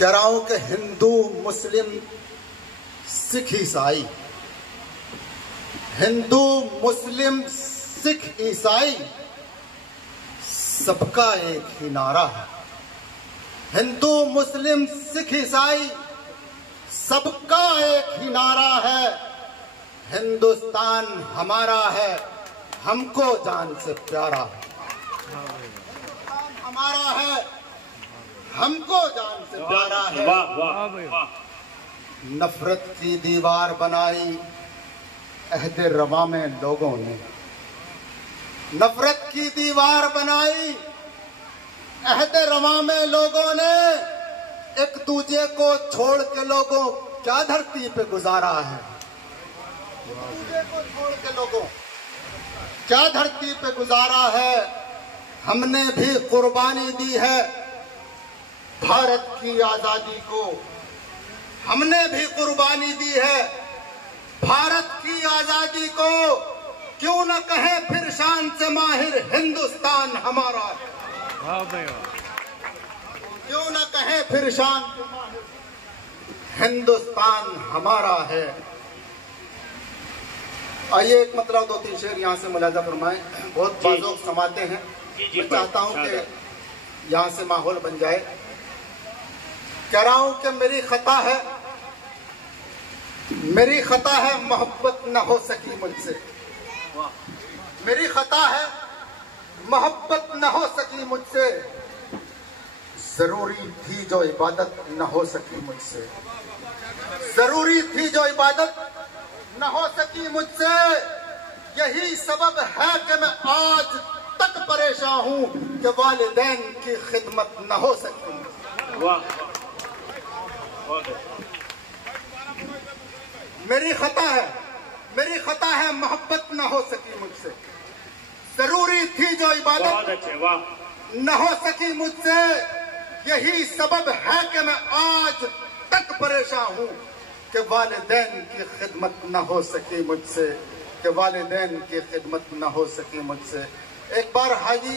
कह रहा हूं कि हिंदू मुस्लिम सिख ईसाई, हिंदू मुस्लिम सिख ईसाई सबका एक ही नारा है। हिंदू मुस्लिम सिख ईसाई सबका एक ही नारा है, हिंदुस्तान हमारा है, हमको जान से प्यारा है। हिंदुस्तान हमारा है, हमको जान से प्यारा है। वाह वाह वाह। नफरत की दीवार बनाई अहद रवा में लोगों ने, नफरत की दीवार बनाई अहद रवा में लोगों ने, एक दूजे को छोड़ के लोगों क्या धरती पे गुजारा है। एक दूजे को छोड़ के लोगों क्या धरती पे गुजारा है। हमने भी कुर्बानी दी है भारत की आजादी को, हमने भी कुर्बानी दी है भारत की आजादी को। क्यों न कहें फिर शान से माहिर हिंदुस्तान हमारा है। क्यों न कहें फिर शान से माहिर हिंदुस्तान हमारा है। आइए एक मतलब दो तीन शेर यहाँ से मुलाजा फरमाएं। बहुत बाजोक समाते हैं, मैं चाहता हूँ कि यहाँ से माहौल बन जाए। कह रहा हूँ कि मेरी खता है, मेरी खता है मोहब्बत न हो सकी मुझसे। मेरी खता है मोहब्बत न हो सकी मुझसे, जरूरी थी जो इबादत न हो सकी मुझसे। जरूरी थी जो इबादत न हो सकी मुझसे, यही सबब है कि मैं आज तक परेशान हूँ कि वालिदैन की खिदमत न हो सकी। मेरी खता है, मेरी खता है मोहब्बत न हो सकी मुझसे, जरूरी थी जो इबादत न हो सकी मुझसे, यही सबब है कि मैं आज तक परेशान हूँ कि वालिदैन की खिदमत न हो सकी मुझसे, कि वालिदैन की खिदमत न हो सकी मुझसे। एक बार हाजी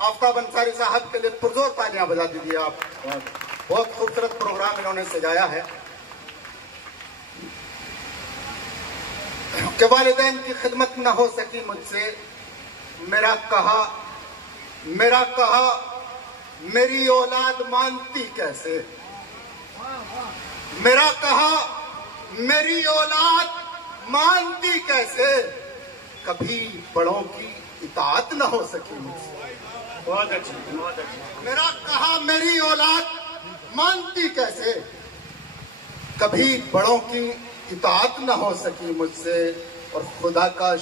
आफ्ताब अंसारी साहब के लिए पुरजोर तालियां बजा दीजिए आप। बहुत खूबसूरत प्रोग्राम इन्होंने सजाया है कि वालिदैन की खिदमत न हो सकी मुझसे। मेरा कहा मेरी औलाद मानती कैसे, मेरा कहा मेरी औलाद मानती कैसे, कभी बड़ों की इताअत न हो सकी मुझसे। बहुत अच्छी, बहुत अच्छी। मेरा कहा मेरी औलाद मानती कैसे, कभी बड़ों की इताअत न हो सकी मुझसे। और खुदा का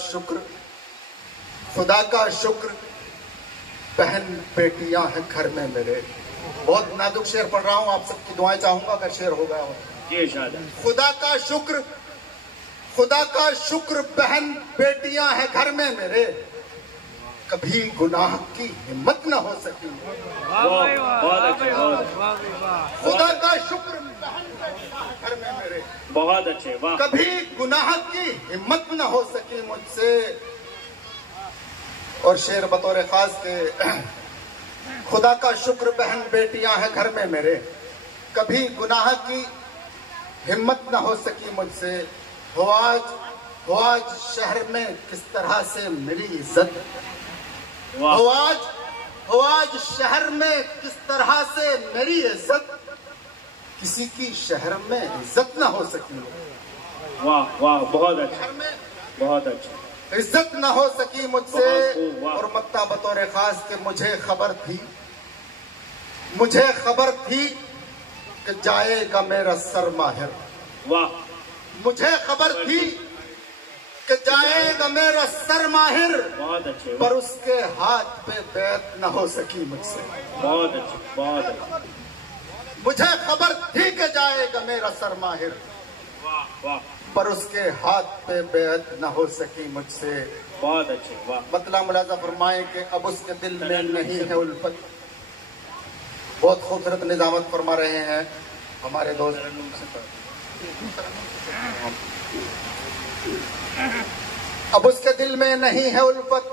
शुक्र बहन बेटियां हैं घर में मेरे। बहुत नाजुक शेर पढ़ रहा हूं, आप सबकी दुआएं चाहूंगा अगर शेर हो गया हो। खुदा का शुक्र बहन बेटियां हैं घर में मेरे, कभी गुनाह की हिम्मत न हो सकी। खुदा का शुक्र बहन बेटियां हैं घर में मेरे, बहुत अच्छे, वाह। कभी गुनाह की हिम्मत न हो सकी मुझसे। और शेर बतौर खास के, खुदा का शुक्र बहन बेटियां हैं घर में मेरे, कभी गुनाह की हिम्मत न हो सकी मुझसे। हो आज शहर में किस तरह से मेरी इज्जत, हो आज शहर में किस तरह से मेरी इज्जत, किसी की शहर में इज्जत न हो सकी। वाह वाह, बहुत अच्छा, बहुत अच्छा। इज्जत न हो सकी मुझसे। और मत्ता बतौर खास के मुझे खबर थी कि जाएगा मेरा सर माहिर। वाह। मुझे खबर थी कि जाएगा मेरा सर माहिर, बहुत अच्छे, पर उसके हाथ पे बैत न हो सकी मुझसे। बहुत अच्छे, बहुत अच्छे। मुझे खबर थी कि जाएगा मेरा सर माहिर, वाह वाह, पर उसके हाथ पे बेअत न हो सकी मुझसे। बहुत अच्छे, वाह। मतलब मुलाजा फरमाए कि अब उसके दिल में नहीं है उल्फत। बहुत खूबसूरत निजामत फरमा रहे हैं हमारे दोस्त। अब उसके दिल में नहीं है उल्फत,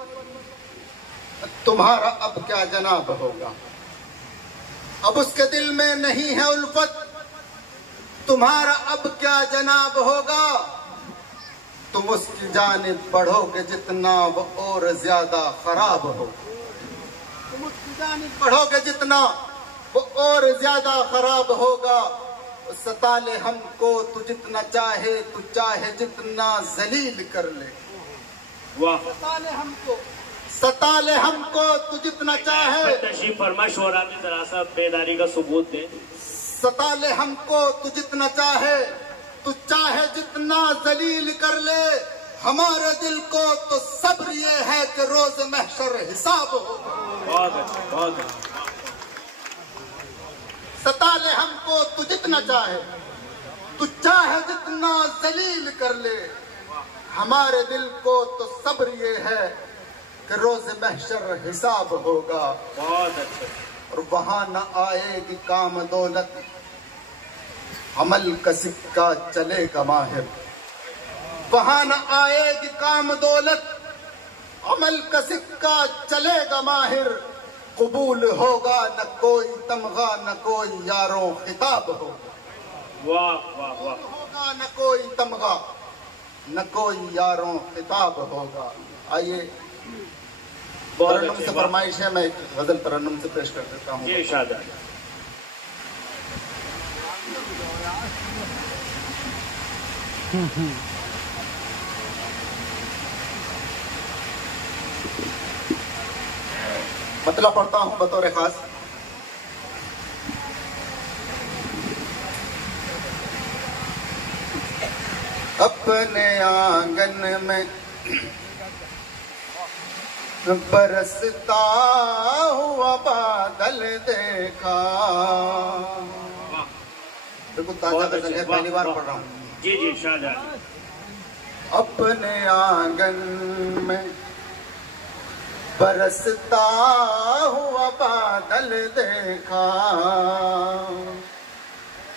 तुम्हारा अब क्या जनाब होगा। अब उसके दिल में नहीं है उल्फत, तुम्हारा अब क्या जनाब होगा। तुम उसकी जानिब बढ़ोगे जितना वो और ज्यादा खराब हो। तुम उसकी जानिब बढ़ोगे जितना वो और ज्यादा खराब होगा। सता ले हमको तू जितना चाहे, तू चाहे जितना जलील कर ले। वाह, सता ले हमको तू जितना चाहे। तशरीफ फरमाइश हो रहा है, जरा सा बेदारी का सबूत दे। सता ले हमको तू जितना चाहे, तू चाहे जितना जलील कर ले। हमारे दिल को तो सब्र ये है कि रोज महशर हिसाब हो। बहुत अच्छा, बहुत अच्छा। सता ले हमको तू जितना चाहे, तू चाहे जितना जलील कर ले। हमारे दिल को तो सब्र ये है कि रोज महशर हिसाब होगा। बहुत अच्छा। और वहां न आएगी काम दौलत, अमल का सिक्का चलेगा माहिर। वहां न आएगी काम दौलत, अमल का सिक्का चलेगा माहिर। कबूल होगा न कोई तमगा, न कोई यारों खिताब होगा। वाह वाह वाह। होगा न कोई तमगा, न कोई यारों खिताब होगा। आइए, तरन्नुम से फरमाइश है, मैं एक गजल तरन्नुम से पेश कर देता हूँ। जी शादा। मतलब पढ़ता हूँ बतौर खास। अपने आंगन में बरसता हुआ बादल देखा। बिल्कुल ताजा गजल है, पहली बार पढ़ रहा हूँ। जी जी शादा। अपने आंगन में बरसता हुआ बादल देखा।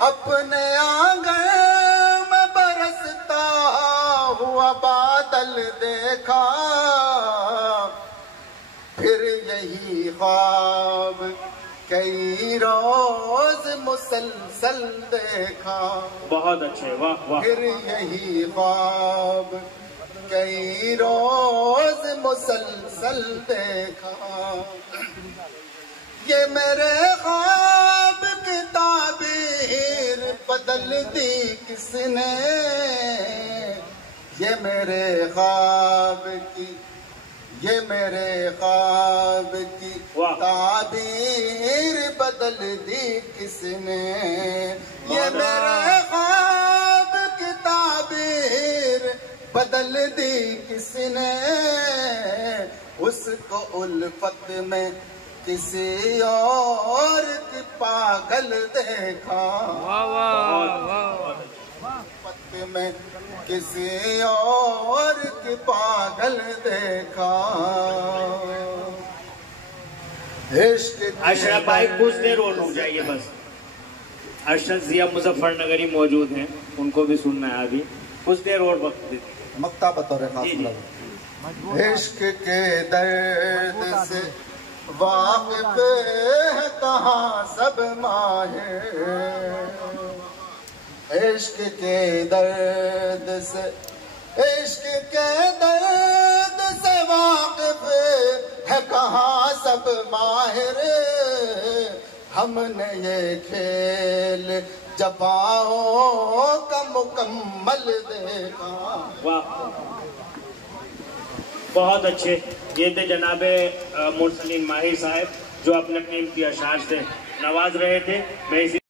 अपने आंगन में बरसता हुआ बादल देखा। फिर यही ख्वाब कई रोज मुसलसल देखा। बहुत अच्छे, वाह वाह। फिर यही ख्वाब कई रोज मुसलसल देखा। ये मेरे ख्वाब की ताबीर बदल दी किसने। ये मेरे ख्वाब की, ये मेरे ख्वाब की ताबीर बदल दी किसने। ये मेरे ख्वाब की ताबीर बदल दी किसने। उसको उल्फत में किसी और की पागल देखा। उल्फत में किसी और की पागल देखा। अशरफ भाई कुछ देर और रुक जाइए बस। अशरफ जिया मुजफ्फरनगरी मौजूद हैं, उनको भी सुनना है अभी। कुछ देर और वक्त दीजिए। मक्ता बतौर खास। इश्क के दर्द से वाकिफ है कहाँ सब माहिर। इश्क के दर्द से, इश्क के दर्द से वाकिफ है कहाँ सब माहिर। हमने ये खेल जफाओं का मुकम्मल देखा। वाह, बहुत अच्छे। ये थे जनाबे मुरसलीन माहिर साहब, जो अपने कीमती अशार से नवाज रहे थे। मैं इसी